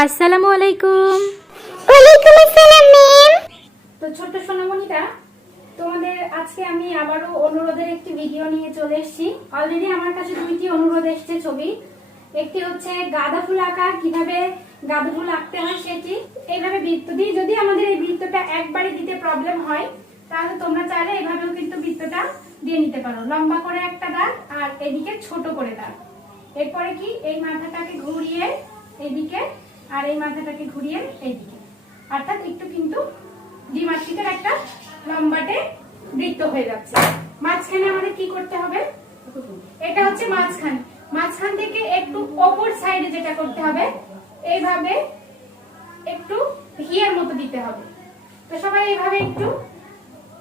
আসসালামু আলাইকুম ওয়ালাইকুম আসসালাম ম্যাম। তো ছোট্ট সোনামণিটা তোমাদের আজকে আমি আবারও অনুরোধের একটি ভিডিও নিয়ে চলে এসেছি। অলরেডি আমার কাছে দুইটি অনুরোধ এসেছে ছবি। একটি হচ্ছে গাঁদা ফুল আঁকা কীভাবে গাঁদা ফুল আঁকতে হয় সেটি। এইভাবে বৃত্ত দিই যদি আমাদের এই বৃত্তটা একবারে দিতে প্রবলেম হয় তাহলে তোমরা চাইলে এইভাবেও কিন্তু বৃত্তটা দিয়ে নিতে পারো। লম্বা করে একটা দাগ আর এদিকে ছোট করে দাগ। এরপরে কি? এই মাথাটাকে ঘুরিয়ে এদিকে আর এই মাথাটাকে ঘুরিয়ে এইদিকে। অর্থাৎ একটু কিন্তু দ্বিমাত্রিকের একটা লম্বাটে বৃত্ত হয়ে যাচ্ছে। মাঝখানে আমাদের কি করতে হবে? এটা হচ্ছে মাঝখান। মাঝখান থেকে একটু অপর সাইডে যেটা করতে হবে, এইভাবে একটু ভিয়ের মতো দিতে হবে। তো সবাই এইভাবে একটু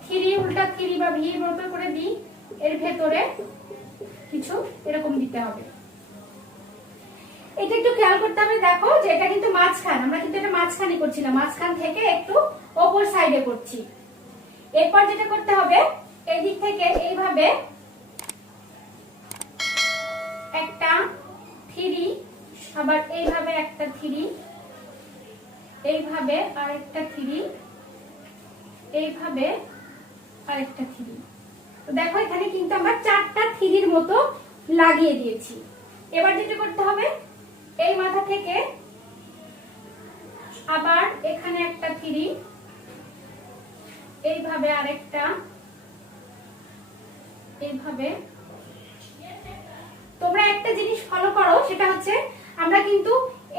থ্রি উল্টা থ্রি বা ভির মতো করে দিই। এর ভেতরে কিছু এরকম দিতে হবে। এটা একটু খেয়াল করতে হবে, দেখো যে এটা কিন্তু মাঝখান, আমরা কিন্তু এটা মাঝখানে করছি না মাঝখান থেকে একটু ওপর সাইডে করছি। এরপর যেটা করতে হবে এই দিক থেকে এইভাবে একটা থ্রি, আবার এইভাবে একটা থ্রি, এইভাবে আরেকটা থ্রি, এইভাবে আরেকটা থ্রি। দেখো এখানে কিন্তু আমরা চারটা থ্রির মতো লাগিয়ে দিয়েছি। এবার যেটা করতে হবে এই মাথা থেকে আবার এখানে একটা থ্রি, এইভাবে আরেকটা, এইভাবে। তোমরা একটা জিনিস ফলো করো, সেটা হচ্ছে আমরা কিন্তু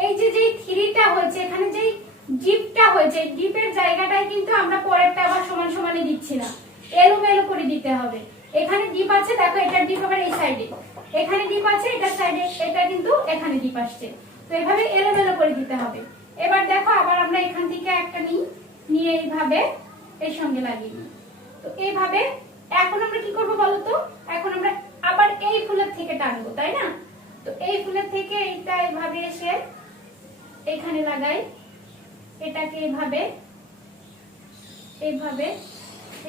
এই যে যে থ্রিটা হয়েছে, এখানে যে জিপটা হয়েছে জিপের জায়গাটায় কিন্তু আমরা পরেরটা আবার সমান সমানে দিচ্ছি না। এলোমেলো করে দিতে হবে। এখানে ডিপ আছে, দেখো এটা ডিপ আবার এই সাইডে এখানে ডিপ আছে, এটা সাইডে এটা কিন্তু এখানে ডিপ আসছে। তো এভাবে এলোমেলো করে দিতে হবে। এবার দেখো, আবার আমরা এখান থেকে একটা নিই, নিয়ে এইভাবে এর সঙ্গে লাগিয়ে নিই। তো এইভাবে, এখন আমরা কি করব বলতো এখন আমরা আবার এই ফুলের থেকে টানবো, তাই না? তো এই ফুলের থেকে এইটা এইভাবে এসে এখানে লাগাই। এটাকে এইভাবে এইভাবে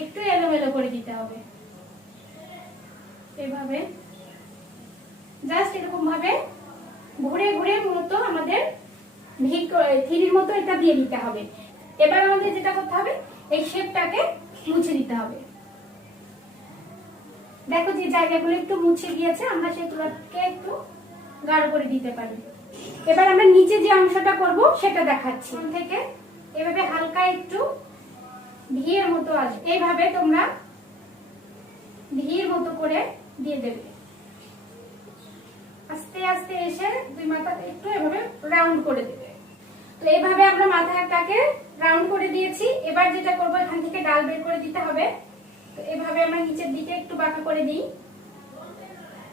একটু এলোমেলো করে দিতে হবে। এইভাবে জাস্ট এরকম ভাবে ঘুরে ঘুরে মূলত আমাদের থ্রির মতো এটা দিয়ে দিতে হবে। এবার আমাদের যেটা করতে হবে, এই শেপটাকে মুছে দিতে হবে। দেখো যে জায়গাগুলো একটু মুছে গিয়েছে, আমরা সেগুলোকে একটু গাঢ় করে দিতে পারি। এবার আমরা নিচে যে অংশটা করব, সেটা দেখাচ্ছি। থেকে এভাবে হালকা একটু ভিয়ের মতো আসবে এইভাবে তোমরা ভিয়ের মতো করে দিয়ে দেবে। আস্তে আস্তে এসে দুই মাথাতে একটু এভাবে রাউন্ড করে দেবে। তো এইভাবে আমরা মাথাটাকে রাউন্ড করে দিয়েছি। এবার যেটা করব, এখান থেকে ডাল বের করে দিতে হবে। তো এভাবে আমরা নিচের দিকে একটু বাঁকা করে দিই।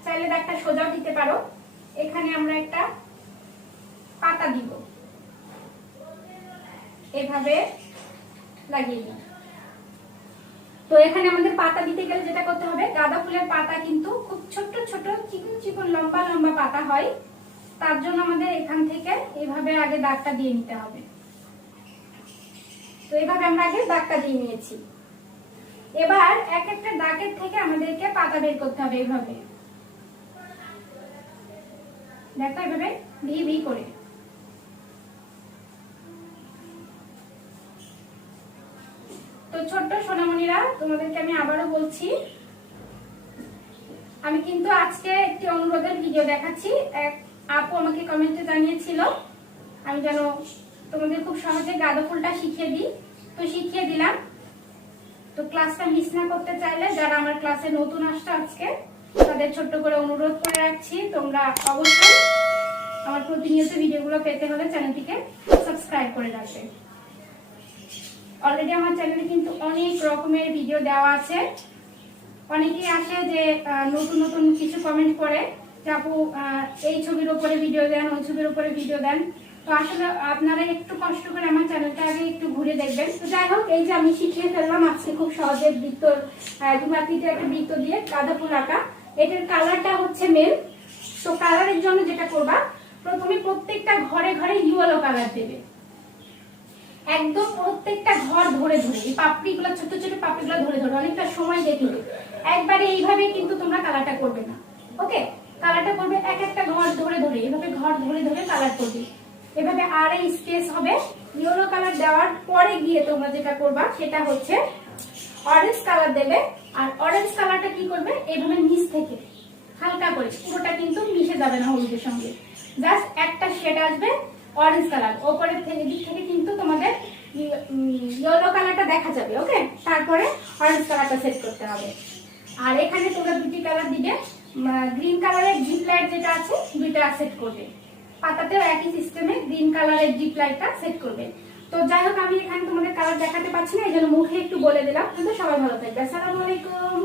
চাইলে একটা সোজাও দিতে পারো। এখানে আমরা একটা পাতা দিব। এভাবে লাগিয়ে দিই। তো এখানে আমাদের পাতা দিতে গেলে যেটা করতে হবে, গাঁদা ফুলের পাতা কিন্তু খুব ছোট ছোট, চিকন চিকন, লম্বা লম্বা পাতা হয়। তার জন্য আমাদের এখান থেকে এভাবে আগে দাগটা দিয়ে নিতে হবে। তো এইভাবে আমরা আগে দাগটা দিয়ে নিয়েছি। এবার এক একটা দাগের থেকে আমাদেরকে পাতা বের করতে হবে এইভাবে দেখো এভাবে ভি ভি করে। সোনামণিরা তোমাদেরকে আমি আবারও বলছি, আমি কিন্তু আজকে একটি অনুরোধের ভিডিও দেখাচ্ছি। এক আপু আমাকে কমেন্টে জানিয়েছিল, আমি যেন তোমাদের খুব সহজে গাঁদা ফুলটা শিখিয়ে দিই। তো শিখিয়ে দিলাম। তো ক্লাসটা মিস না করতে চাইলে যারা আমার ক্লাসে নতুন আসছে আজকে, তাদের ছোট্ট করে অনুরোধ করে রাখছি। তোমরা অবশ্যই আমার প্রতিনিয়ত ভিডিওগুলো পেতে হলে চ্যানেলটিকে সাবস্ক্রাইব করে রাখবে। অলরেডি আমার চ্যানেলে কিন্তু অনেক রকমের ভিডিও দেওয়া আছে। অনেকেই আসে যে নতুন নতুন কিছু কমেন্ট করে যে, আপু এই ছবির উপরে ভিডিও দেন, ওই ছবির উপরে ভিডিও দেন। তো আসলে আপনারা একটু কষ্ট করে আমার চ্যানেলটা আগে একটু ঘুরে দেখবেন। তো যাই হোক, এই যে আমি শিখিয়ে ফেললাম আজকে খুব সহজে বৃত্ত দুমাতিতে একটা বৃত্ত দিয়ে গাঁদা ফুল আঁকা। এটার কালারটা হচ্ছে মেল। তো কালারের জন্য যেটা করবা, প্রথমে প্রত্যেকটা ঘরে ঘরে ইয়েলো কালার দেবে। একদম প্রত্যেকটা ঘর ধরে ধরে, এই পাপড়িগুলো, ছোট ছোট পাপড়িগুলো ধরে ধরে অনেকটা সময় দেখবে একবারে এইভাবে কিন্তু তোমরা কালারটা করবে না, ওকে? কালারটা করবে এক একটা ঘর ধরে ধরে এইভাবে ঘর ধরে ধরে কালার করবে। এভাবে এই স্পেস হবে। ইয়েলো কালার দেওয়ার পরে গিয়ে তোমরা যেটা করবা, সেটা হচ্ছে অরেঞ্জ কালার দেবে। আর অরেঞ্জ কালারটা কি করবে? এইভাবে নিচ থেকে, হালকা করে, পুরোটা কিন্তু মিশে যাবে না হলুদের সঙ্গে। জাস্ট একটা শেড আসবে অরেঞ্জ কালার ওপরের থেকে দিক থেকে কিন্তু তোমাদের ইয়েলো কালারটা দেখা যাবে ওকে তারপরে অরেঞ্জ কালারটা সেট করতে হবে। আর এখানে তোমরা দুটি কালার দিবে গ্রিন কালারের ডিপ লাইট যেটা আছে, দুইটা সেট করবে। পাতাতেও একই সিস্টেমে গ্রিন কালারের ডিপ লাইটটা সেট করবে। তো যাই হোক, আমি এখানে তোমাদের কালার দেখাতে পাচ্ছি না, এই জন্য মুখে একটু বলে দিলাম। কিন্তু সবাই ভালো থাকবে। আসসালামু আলাইকুম।